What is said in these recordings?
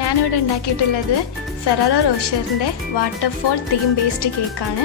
ഞാനിവിടെ ഉണ്ടാക്കിയിട്ടുള്ളത് ഫെററോ റോഷറിൻ്റെ waterfall theme based കേക്കാണ്.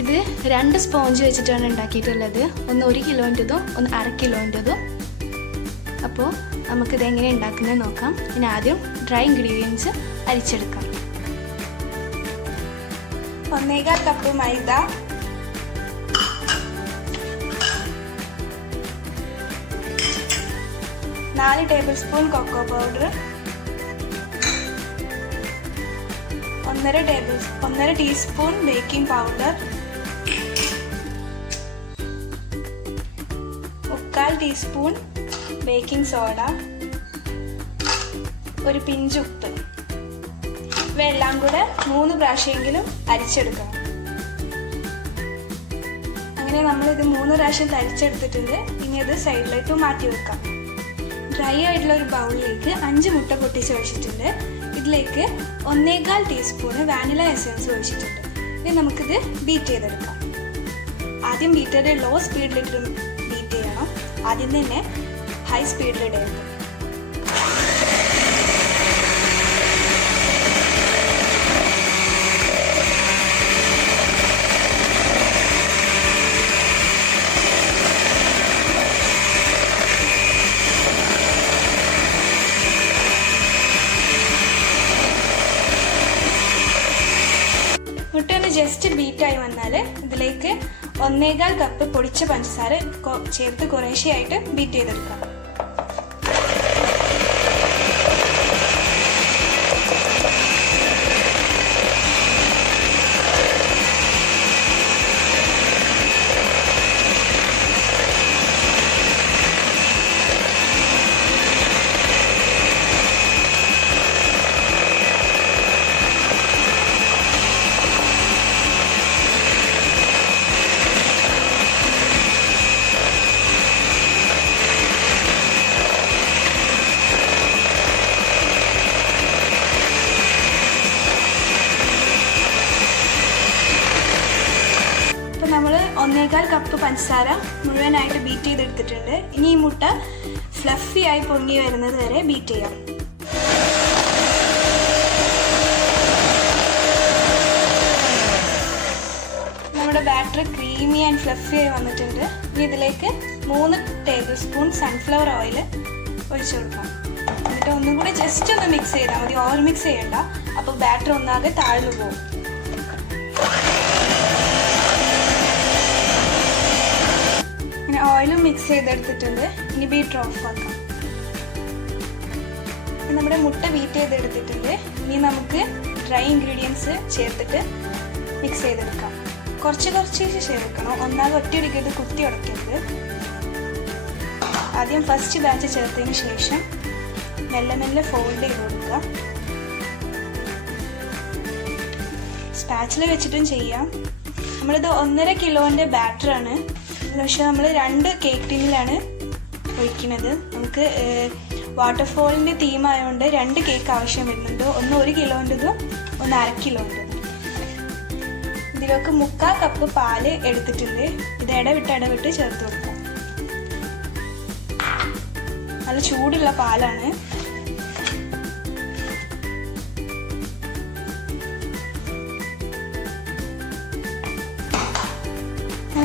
ഇത് 2 സ്പോഞ്ച് വെച്ചിട്ടാണ് ഉണ്ടാക്കിയിട്ടുള്ളത്. ഒന്ന് 1 കിലോൻ്റെതും ഒന്ന് 1/2 കിലോൻ്റെതും. അപ്പോൾ നമുക്കിത് എങ്ങനെ ഉണ്ടാക്കുന്നത് നോക്കാം. ഇനി ആദ്യം ഡ്രൈ ഇൻഗ്രീഡിയൻസ് അരിച്ചെടുക്കാം. 1/4 cup maida, 4 tablespoon cocoa powder, 1.5 teaspoon baking powder, 1/4 teaspoon baking soda, ഒരു പിഞ്ച് ഉപ്പ്. ഇവയെല്ലാം കൂടെ 3 പ്രാവശ്യമെങ്കിലും അരിച്ചെടുക്കണം. അങ്ങനെ നമ്മളിത് 3 പ്രാവശ്യം അരിച്ചെടുത്തിട്ടുണ്ട്. ഇനി അത് സൈഡിലേക്ക് മാറ്റി വെക്കാം. ഡ്രൈ ആയിട്ടുള്ള ഒരു ബൗളിലേക്ക് 5 മുട്ട പൊട്ടിച്ച് ഒഴിച്ചിട്ടുണ്ട്. ഇതിലേക്ക് 1.25 ടീസ്പൂണ് വാനില എസൻസ് ഒഴിച്ചിട്ടുണ്ട്. ഇനി നമുക്കിത് ബീറ്റ് ചെയ്തെടുക്കാം. ആദ്യം ബീറ്ററുടെ ലോ സ്പീഡിലിട്ട് ബീറ്റ് ചെയ്യണം. ആദ്യം തന്നെ ഹൈ സ്പീഡിലിടരുത്. മുട്ട ഒന്ന് ജസ്റ്റ് ബീറ്റായി വന്നാൽ ഇതിലേക്ക് 1.25 കപ്പ് പൊടിച്ച പഞ്ചസാര ചേർത്ത് കുറേശ്ശെയായിട്ട് ബീറ്റ് ചെയ്തെടുക്കാം. നമ്മൾ 1.25 കപ്പ് പഞ്ചസാര മുഴുവനായിട്ട് ബീറ്റ് ചെയ്തെടുത്തിട്ടുണ്ട്. ഇനി ഈ മുട്ട ഫ്ലഫി ആയി പൊങ്ങി വരുന്നത് വരെ ബീറ്റ് ചെയ്യാം. നമ്മുടെ ബാറ്റർ ക്രീമി ആൻഡ് ഫ്ലഫി ആയി വന്നിട്ടുണ്ട്. ഇനി ഇതിലേക്ക് 3 ടേബിൾ സ്പൂൺ സൺഫ്ലവർ ഓയിൽ ഒഴിച്ചു കൊടുക്കാം. എന്നിട്ട് ഒന്നും കൂടി ജസ്റ്റ് ഒന്ന് മിക്സ് ചെയ്താൽ മതി. ഓവർ മിക്സ് ചെയ്യണ്ട, അപ്പോൾ ബാറ്റർ ഒന്നാകെ താഴ്ന്നു പോകും. ഓയിലും മിക്സ് ചെയ്തെടുത്തിട്ടുണ്ട്. ഇനി ബീറ്റർ ഓഫ് ആക്കാം. നമ്മുടെ മുട്ട ബീറ്റ് ചെയ്തെടുത്തിട്ടുണ്ട്. ഇനി നമുക്ക് ഡ്രൈ ഇൻഗ്രീഡിയൻസ് ചേർത്തിട്ട് മിക്സ് ചെയ്തെടുക്കാം. കുറച്ച് ചേർക്കണം. ഒന്നാകെ ഒറ്റയടിക്ക് ഇത് കുത്തി ഉടക്കരുത്. ആദ്യം ഫസ്റ്റ് ബാച്ച് ചേർത്തതിന് ശേഷം മെല്ലെ മെല്ലെ ഫോൾഡ് ചെയ്ത് കൊടുക്കുക. സ്പാച്ചില വെച്ചിട്ടും ചെയ്യാം. നമ്മളിത് 1.5 കിലോൻ്റെ ബാറ്ററാണ്. പക്ഷെ നമ്മൾ 2 കേക്ക് ടിന്നിലാണ് ഒഴിക്കുന്നത്. നമുക്ക് വാട്ടർഫോളിൻ്റെ തീം ആയതുകൊണ്ട് 2 കേക്ക് ആവശ്യം വരുന്നുണ്ട്. ഒന്ന് 1 കിലോൻ്റെതും ഒന്ന് 1/2 കിലോൻ്റെതും. ഇതിലേക്ക് 3/4 കപ്പ് പാല് എടുത്തിട്ടുണ്ട്. ഇത് ഇടവിട്ട് ചേർത്ത് കൊടുക്കാം. നല്ല ചൂടുള്ള പാലാണ്.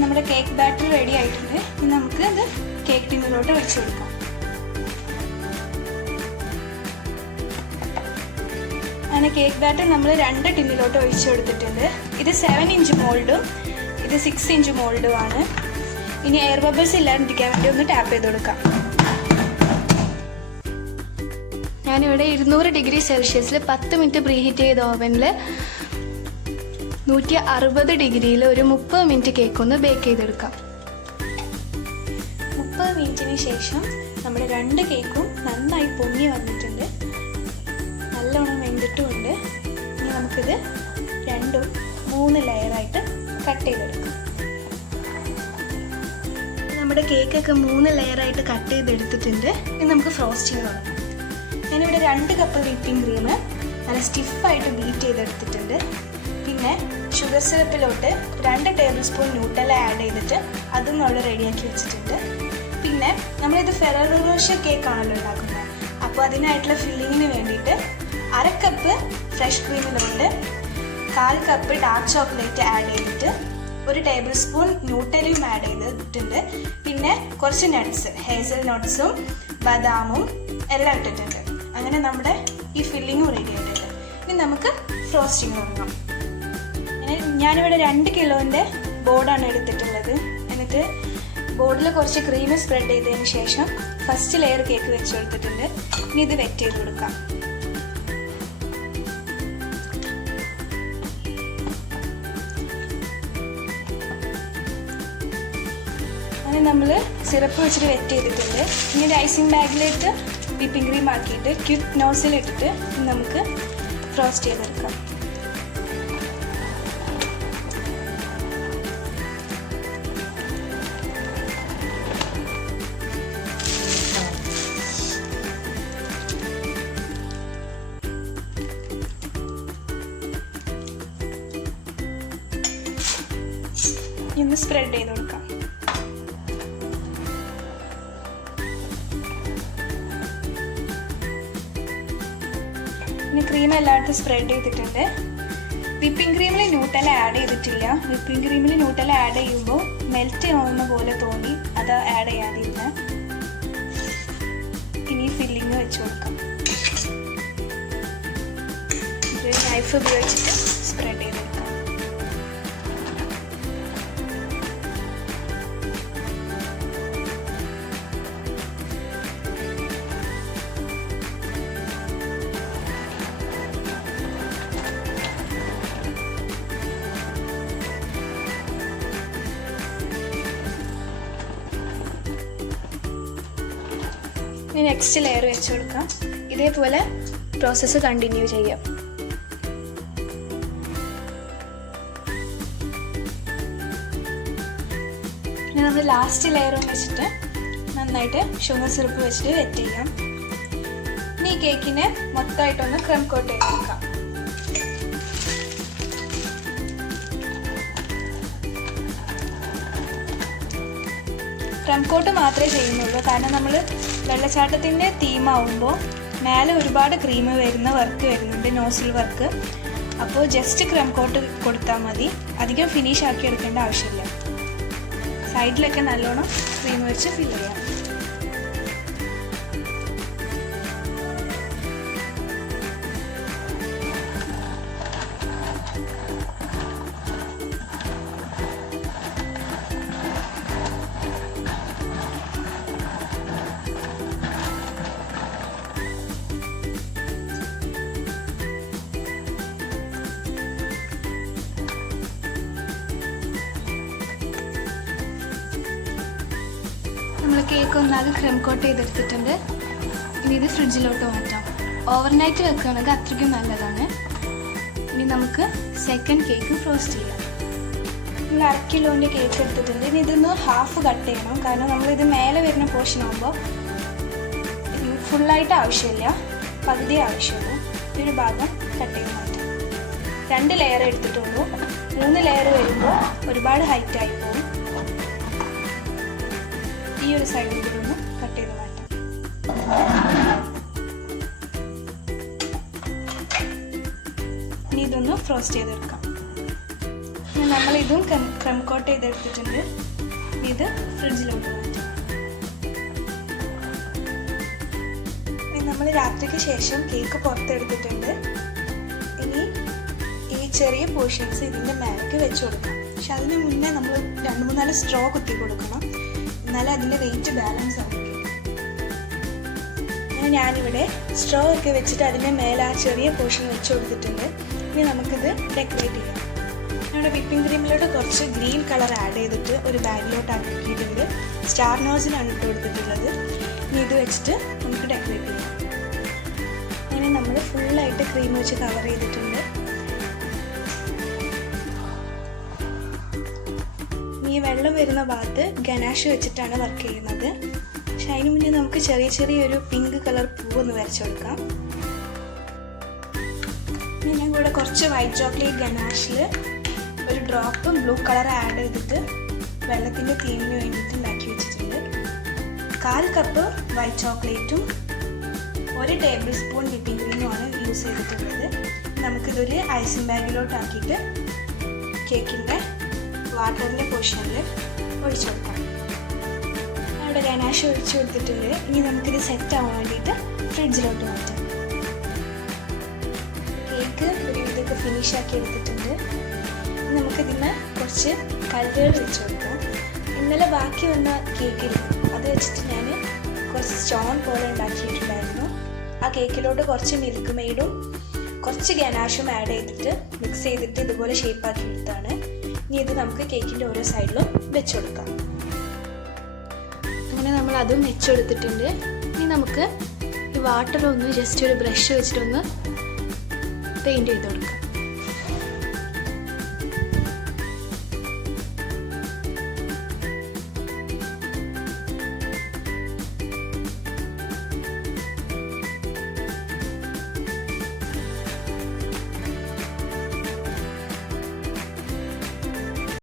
നമ്മുടെ കേക്ക് ബാറ്റർ റെഡി ആയിട്ടുണ്ട്. ഇനി നമുക്ക് അത് കേക്ക് ടിന്നിലോട്ട് ഒഴിച്ചു കൊടുക്കാം. അങ്ങനെ കേക്ക് ബാറ്റർ നമ്മൾ 2 ടിന്നിലോട്ട് ഒഴിച്ചു കൊടുത്തിട്ടുണ്ട്. ഇത് 7 ഇഞ്ച് മോൾഡും ഇത് 6 ഇഞ്ച് മോൾഡും ആണ്. ഇനി എയർ ബബിൾസ് ഇല്ലാണ്ടിരിക്കാൻ വേണ്ടി ഒന്ന് ടാപ്പ് ചെയ്ത് കൊടുക്കാം. ഞാനിവിടെ 200 ഡിഗ്രി സെൽഷ്യസിൽ 10 മിനിറ്റ് പ്രീഹീറ്റ് ചെയ്ത ഓവനിൽ 160 ഡിഗ്രിയിൽ ഒരു 30 മിനിറ്റ് കേക്ക് ഒന്ന് ബേക്ക് ചെയ്തെടുക്കാം. 30 മിനിറ്റിന് ശേഷം നമ്മുടെ 2 കേക്കും നന്നായി പൊങ്ങി വന്നിട്ടുണ്ട്. നല്ലോണം വെന്തിട്ടുമുണ്ട്. ഇനി നമുക്കിത് 2-3 ലെയറായിട്ട് കട്ട് ചെയ്തെടുക്കാം. നമ്മുടെ കേക്കൊക്കെ 3 ലെയറായിട്ട് കട്ട് ചെയ്തെടുത്തിട്ടുണ്ട്. ഇനി നമുക്ക് ഫ്രോസ്റ്റിംഗ് തുടങ്ങാം. ഞാനിവിടെ 2 കപ്പ് വിപ്പിംഗ് ക്രീം നല്ല സ്റ്റിഫായിട്ട് ബീറ്റ് ചെയ്തെടുത്തിട്ടുണ്ട്. പിന്നെ ഷുഗർ സിറപ്പിലോട്ട് 2 ടേബിൾ സ്പൂൺ ന്യൂട്ടല ആഡ് ചെയ്തിട്ട് അതും നമ്മൾ റെഡിയാക്കി വെച്ചിട്ടുണ്ട്. പിന്നെ നമ്മളിത് ഫെററോ റോഷർ കേക്കാണല്ലോ ഉണ്ടാക്കുന്നത്. അപ്പോൾ അതിനായിട്ടുള്ള ഫില്ലിങ്ങിന് വേണ്ടിയിട്ട് 1/2 കപ്പ് ഫ്രഷ് ക്രീമിലുണ്ട്, 1/4 കപ്പ് ഡാർക്ക് ചോക്ലേറ്റ് ആഡ് ചെയ്തിട്ട് 1 ടേബിൾ സ്പൂൺ ന്യൂട്ടലയും ആഡ് ചെയ്തിട്ടുണ്ട്. പിന്നെ കുറച്ച് നട്ട്സ്, ഹേസൽ നട്ട്സും ബദാമും എല്ലാം ഇട്ടിട്ടുണ്ട്. അങ്ങനെ നമ്മുടെ ഈ ഫില്ലിങ്ങും റെഡി ആയിട്ടുണ്ട്. ഇനി നമുക്ക് ഫ്രോസ്റ്റിംഗ് തുടങ്ങാം. ഞാനിവിടെ 2 കിലോൻ്റെ ബോർഡാണ് എടുത്തിട്ടുള്ളത്. എന്നിട്ട് ബോർഡിൽ കുറച്ച് ക്രീം സ്പ്രെഡ് ചെയ്തതിന് ശേഷം ഫസ്റ്റ് ലെയർ കേക്ക് വെച്ച് കൊടുത്തിട്ടുണ്ട്. ഇനി ഇത് വെറ്റ് ചെയ്ത് കൊടുക്കാം. അങ്ങനെ നമ്മൾ സിറപ്പ് വെച്ചിട്ട് വെറ്റ് ചെയ്തിട്ടുണ്ട്. ഇനി ഒരു ഐസിങ് ബാഗിലേക്ക് വിപ്പിംഗ് ക്രീം ആക്കിയിട്ട് ക്വിക്ക് നോസിലിട്ടിട്ട് നമുക്ക് ഫ്രോസ്റ്റ് ചെയ്തെടുക്കാം. ഇന്ന് സ്പ്രെഡ് ചെയ്ത് കൊടുക്കാം. ഇനി ക്രീം എല്ലായിടത്തും സ്പ്രെഡ് ചെയ്തിട്ടുണ്ട്. വിപ്പിംഗ് ക്രീമിൽ ന്യൂട്ടല ആഡ് ചെയ്തിട്ടില്ല. വിപ്പിംഗ് ക്രീമിൽ ന്യൂട്ടല ആഡ് ചെയ്യുമ്പോൾ മെൽറ്റ് ആവുന്ന പോലെ തോന്നി, അത് ആഡ് ചെയ്യാതിരുന്ന. ഇനി ഫില്ലിങ് വെച്ച് കൊടുക്കാം. ഒരു നൈഫ് ഉപയോഗിച്ചിട്ട് സ്പ്രെഡ് ചെയ്ത് കൊടുക്കാം. ഇനി നെക്സ്റ്റ് ലെയർ വെച്ച് കൊടുക്കാം. ഇതേപോലെ പ്രോസസ്സ് കണ്ടിന്യൂ ചെയ്യാം. ഇനി നമ്മൾ ലാസ്റ്റ് ലെയറും വെച്ചിട്ട് നന്നായിട്ട് ഷുഗർ സിറപ്പ് വെച്ചിട്ട് വെറ്റ് ചെയ്യാം. ഇനി ഈ കേക്കിനെ മൊത്തമായിട്ടൊന്ന് ക്രം കോട്ട് ചെയ്ത് കൊടുക്കാം. ക്രം കോട്ട് മാത്രമേ ചെയ്യുന്നുള്ളൂ, കാരണം നമ്മൾ വെള്ളച്ചാട്ടത്തിൻ്റെ തീമാവുമ്പോൾ മേലെ ഒരുപാട് ക്രീം വരുന്ന വർക്ക് വരുന്നുണ്ട്, നോസിൽ വർക്ക്. അപ്പോൾ ജസ്റ്റ് ക്രം കോട്ട് കൊടുത്താൽ മതി, അധികം ഫിനിഷ് ആക്കി എടുക്കേണ്ട ആവശ്യമില്ല. സൈഡിലൊക്കെ നല്ലോണം ക്രീം വെച്ച് ഫില്ല് ചെയ്യാം. നമ്മൾ കേക്ക് ഒന്നാകെ ക്രീം കോട്ട് ചെയ്തെടുത്തിട്ടുണ്ട്. ഇനി ഇത് ഫ്രിഡ്ജിലോട്ട് മാറ്റാം. ഓവർനൈറ്റ് വെക്കുകയാണെങ്കിൽ അത്രയ്ക്കും നല്ലതാണ്. ഇനി നമുക്ക് സെക്കൻഡ് കേക്ക് ഫ്രോസ്റ്റ് ചെയ്യാം. നമ്മൾ 1/2 കിലോൻ്റെ കേക്ക് എടുത്തിട്ടുണ്ട്. ഇനി ഇതൊന്ന് ഹാഫ് കട്ട് ചെയ്യണം, കാരണം നമ്മളിത് മേലെ വരുന്ന പോർഷൻ ആകുമ്പോൾ ഫുള്ളായിട്ട് ആവശ്യമില്ല, പകുതി ആവശ്യമുള്ളൂ. ഒരു ഭാഗം കട്ട് ചെയ്ത് മാറ്റാം. 2 ലെയർ എടുത്തിട്ടുള്ളൂ. 3 ലെയർ വരുമ്പോൾ ഒരുപാട് ഹൈറ്റായി പോകും. ഈ ഒരു സൈഡിൽ കൂടെ ഒന്ന് കട്ട് ചെയ്ത് മാറ്റാം. ഇനി ഇതൊന്ന് ഫ്രോസ്റ്റ് ചെയ്തെടുക്കാം. നമ്മളിതും ക്രം കോട്ട് ചെയ്തെടുത്തിട്ടുണ്ട്. ഇത് ഫ്രിഡ്ജിലോട്ട് മാറ്റാം. നമ്മൾ രാത്രിക്ക് ശേഷം കേക്ക് പുറത്തെടുത്തിട്ടുണ്ട്. ഇനി ഈ ചെറിയ പോർഷൻസ് ഇതിൻ്റെ മേലേക്ക് വെച്ച് കൊടുക്കാം. പക്ഷെ അതിന് മുന്നേ നമ്മൾ 2-3 സ്ട്രോ കുത്തി കൊടുക്കണം, എന്നാലും അതിൻ്റെ വെയിറ്റ് ബാലൻസ് ആയിരിക്കും. അങ്ങനെ ഞാനിവിടെ സ്ട്രോ ഒക്കെ വെച്ചിട്ട് അതിൻ്റെ മേലെ ആ ചെറിയ പോർഷൻ വെച്ച് കൊടുത്തിട്ടുണ്ട്. ഇനി നമുക്കിത് ഡെക്കറേറ്റ് ചെയ്യാം. നമ്മുടെ വിപ്പിംഗ് ക്രീമിലോട്ട് കുറച്ച് ഗ്രീൻ കളർ ആഡ് ചെയ്തിട്ട് ഒരു ബാഗിലോട്ട് ആക്കിയിട്ടുണ്ട്. സ്റ്റാർ നോസിലാണ് ഇട്ട് കൊടുത്തിട്ടുള്ളത്. ഇനി ഇത് വെച്ചിട്ട് നമുക്ക് ഡെക്കറേറ്റ് ചെയ്യാം. അങ്ങനെ നമ്മൾ ഫുള്ളായിട്ട് ക്രീം വെച്ച് കവർ ചെയ്തിട്ടുണ്ട്. ഈ വെള്ളം വരുന്ന ഭാഗത്ത് ഗനാഷ് വെച്ചിട്ടാണ് വർക്ക് ചെയ്യുന്നത്. പക്ഷെ അതിന് മുന്നേ നമുക്ക് ചെറിയൊരു പിങ്ക് കളർ പൂവൊന്ന് വരച്ചു കൊടുക്കാം. ഇനി ഞാൻ കൂടെ കുറച്ച് വൈറ്റ് ചോക്ലേറ്റ് ഗനാഷിൽ ഒരു ഡ്രോപ്പ് ബ്ലൂ കളർ ആഡ് ചെയ്തിട്ട് വെള്ളത്തിൻ്റെ തീമിന് വേണ്ടിയിട്ട് ഉണ്ടാക്കി വെച്ചിട്ടുണ്ട്. 1/4 കപ്പ് വൈറ്റ് ചോക്ലേറ്റും 1 ടേബിൾ സ്പൂൺ വിപ്പിംഗ് ക്രീമുമാണ് യൂസ് ചെയ്തിട്ടുള്ളത്. നമുക്കിതൊരു ഐസിങ് ബാഗിലോട്ടാക്കിയിട്ട് കേക്കിൻ്റെ വാട്ടറിൻ്റെ പോർഷനിൽ ഒഴിച്ചു കൊടുക്കാം. അവിടെ ഗനാഷ് ഒഴിച്ചു കൊടുത്തിട്ടുണ്ട്. ഇനി നമുക്കിത് സെറ്റ് ആവാൻ വേണ്ടിയിട്ട് ഫ്രിഡ്ജിലോട്ട് മാറ്റാം. കേക്ക് ഒരു ഇതൊക്കെ ഫിനിഷ് ആക്കി എടുത്തിട്ടുണ്ട്. നമുക്കിതിന് കുറച്ച് കല്ലുകൾ വെച്ച് കൊടുക്കാം. ഇന്നലെ ബാക്കി വന്ന കേക്കിൽ അത് വെച്ചിട്ട് ഞാൻ കുറച്ച് സ്റ്റോൺ പോലെ ഉണ്ടാക്കിയിട്ടുണ്ടായിരുന്നു. ആ കേക്കിലോട്ട് കുറച്ച് മിൽക്ക് മെയ്ഡും കുറച്ച് ഗനാഷും ആഡ് ചെയ്തിട്ട് മിക്സ് ചെയ്തിട്ട് ഇതുപോലെ ഷേപ്പാക്കി എടുത്താണ്. ഇനി ഇത് നമുക്ക് കേക്കിൻ്റെ ഓരോ സൈഡിലും വെച്ച് കൊടുക്കാം. അങ്ങനെ നമ്മൾ അതും വെച്ചെടുത്തിട്ടുണ്ട്. ഇനി നമുക്ക് ഈ വാട്ടർ ഒന്ന് ജസ്റ്റ് ഒരു ബ്രഷ് വെച്ചിട്ടൊന്ന് പെയിൻറ്റ് ചെയ്ത് കൊടുക്കാം.